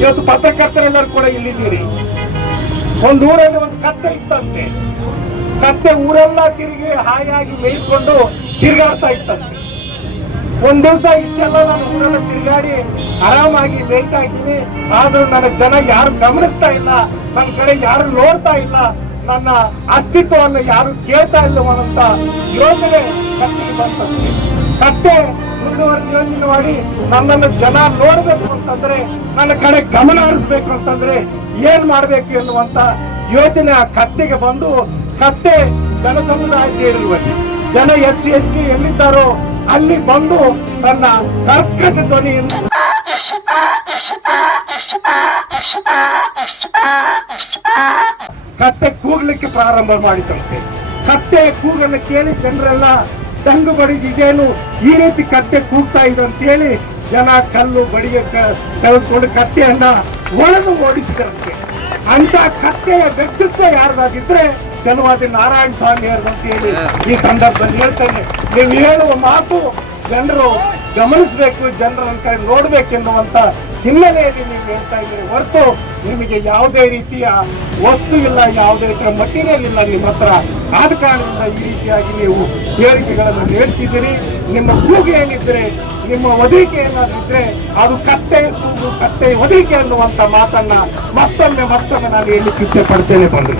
ಇವತ್ತು ಪತ್ರಕರ್ತರೆಲ್ಲರೂ ಕೂಡ ಇಲ್ಲಿದ್ದೀರಿ. ಒಂದು ಊರಲ್ಲಿ ಒಂದು ಕತ್ತೆ ಇತ್ತಂತೆ. ಕತ್ತೆ ಊರೆಲ್ಲ ತಿರುಗಿ ಹಾಯಾಗಿ ಮೇಯ್ಕೊಂಡು ತಿರುಗಾಡ್ತಾ ಇತ್ತಂತೆ. ಒಂದ್ ದಿವಸ ಇಷ್ಟೆಲ್ಲ ನಾನು ಊರೆಲ್ಲ ತಿರುಗಾಡಿ ಆರಾಮಾಗಿ ಮೇಯ್ತಾ ಇದ್ದೀನಿ, ಆದ್ರೂ ನನ್ನ ಜನ ಯಾರು ಗಮನಿಸ್ತಾ ಇಲ್ಲ, ನನ್ನ ಕಡೆ ಯಾರು ನೋಡ್ತಾ ಇಲ್ಲ, ನನ್ನ ಅಸ್ತಿತ್ವವನ್ನು ಯಾರು ಕೇಳ್ತಾ ಇಲ್ಲವಂತ ಯೋಚನೆ ಕತ್ತಿಗೆ ಬಂತಂತೆ. ಕತ್ತೆ ಮುಂದುವರೆದ ಯೋಚನೆ ಮಾಡಿ ನನ್ನನ್ನು ಜನ ನೋಡ್ಬೇಕು ಅಂತಂದ್ರೆ, ನನ್ನ ಕಡೆ ಗಮನ ಹರಿಸ್ಬೇಕು ಅಂತಂದ್ರೆ ಏನ್ ಮಾಡ್ಬೇಕು ಎನ್ನುವಂತ ಯೋಚನೆ ಆ ಕತ್ತೆಗೆ ಬಂದು, ಕತ್ತೆ ಜನ ಸಮುದಾಯ ಸೇರಿರುವಲ್ಲಿ ಜನ ಹೆಚ್ಚು ಎಲ್ಲಿದ್ದಾರೋ ಅಲ್ಲಿ ಬಂದು ತನ್ನ ಕರ್ಕಶ ಧ್ವನಿಯಿಂದ ಕತ್ತೆ ಕೂಗ್ಲಿಕ್ಕೆ ಪ್ರಾರಂಭ ಮಾಡಿದಂತೆ. ಕತ್ತೆ ಕೂಗನ್ನು ಕೇಳಿ ಜನರೆಲ್ಲ ದಂಗು ಬಡಿದಿದೇನು ಈ ರೀತಿ ಕತ್ತೆ ಕೂಗ್ತಾ ಇದೆ ಅಂತ ಹೇಳಿ ಜನ ಕಲ್ಲು ಬಡಿಗೆ ತೆಗೆದುಕೊಂಡು ಕತ್ತೆಯನ್ನ ಒಡೆದು ಓಡಿಸಿದಂತೆ. ಅಂತ ಕತ್ತೆಯ ವ್ಯಕ್ತಿತ್ವ ಯಾರ್ದಾಗಿದ್ರೆ ಚಲುವಾದಿ ನಾರಾಯಣ ಸ್ವಾಮಿ ಅಂತ ಹೇಳಿ ಈ ಸಂದರ್ಭದಲ್ಲಿ ಹೇಳ್ತೇನೆ. ನೀವು ಹೇಳುವ ಮಾತು ಜನರು ಗಮನಿಸಬೇಕು, ಜನರನ್ನ ಕೈ ನೋಡ್ಬೇಕೆನ್ನುವಂತ ಹಿನ್ನೆಲೆಯಲ್ಲಿ ನೀವು ಹೇಳ್ತಾ ಇದ್ದೀರಿ ಹೊರತು ನಿಮಗೆ ಯಾವುದೇ ರೀತಿಯ ವಸ್ತು ಇಲ್ಲ, ಯಾವುದೇ ರೀತಿಯ ಮಟೀರಿಯಲ್ ಇಲ್ಲ ನಿಮ್ಮ ಹತ್ರ. ಆದ ಕಾರಣದಿಂದ ಈ ರೀತಿಯಾಗಿ ನೀವು ಹೇಳಿಕೆಗಳನ್ನು ನೀಡ್ತಿದ್ದೀರಿ. ನಿಮ್ಮ ಕೂಗು ಏನಿದ್ರೆ, ನಿಮ್ಮ ಒದರಿಕೆ ಏನಾದಿದ್ರೆ ಅದು ಕತ್ತೆ ಕೂಗು, ಕತ್ತೆ ಒದರಿಕೆ ಅನ್ನುವಂತ ಮಾತನ್ನ ಮತ್ತೊಮ್ಮೆ ನಾನು ಹೇಳಲಿಕ್ಕೆ ಇಚ್ಛೆ ಪಡ್ತೇನೆ ಬಂದ್ರು.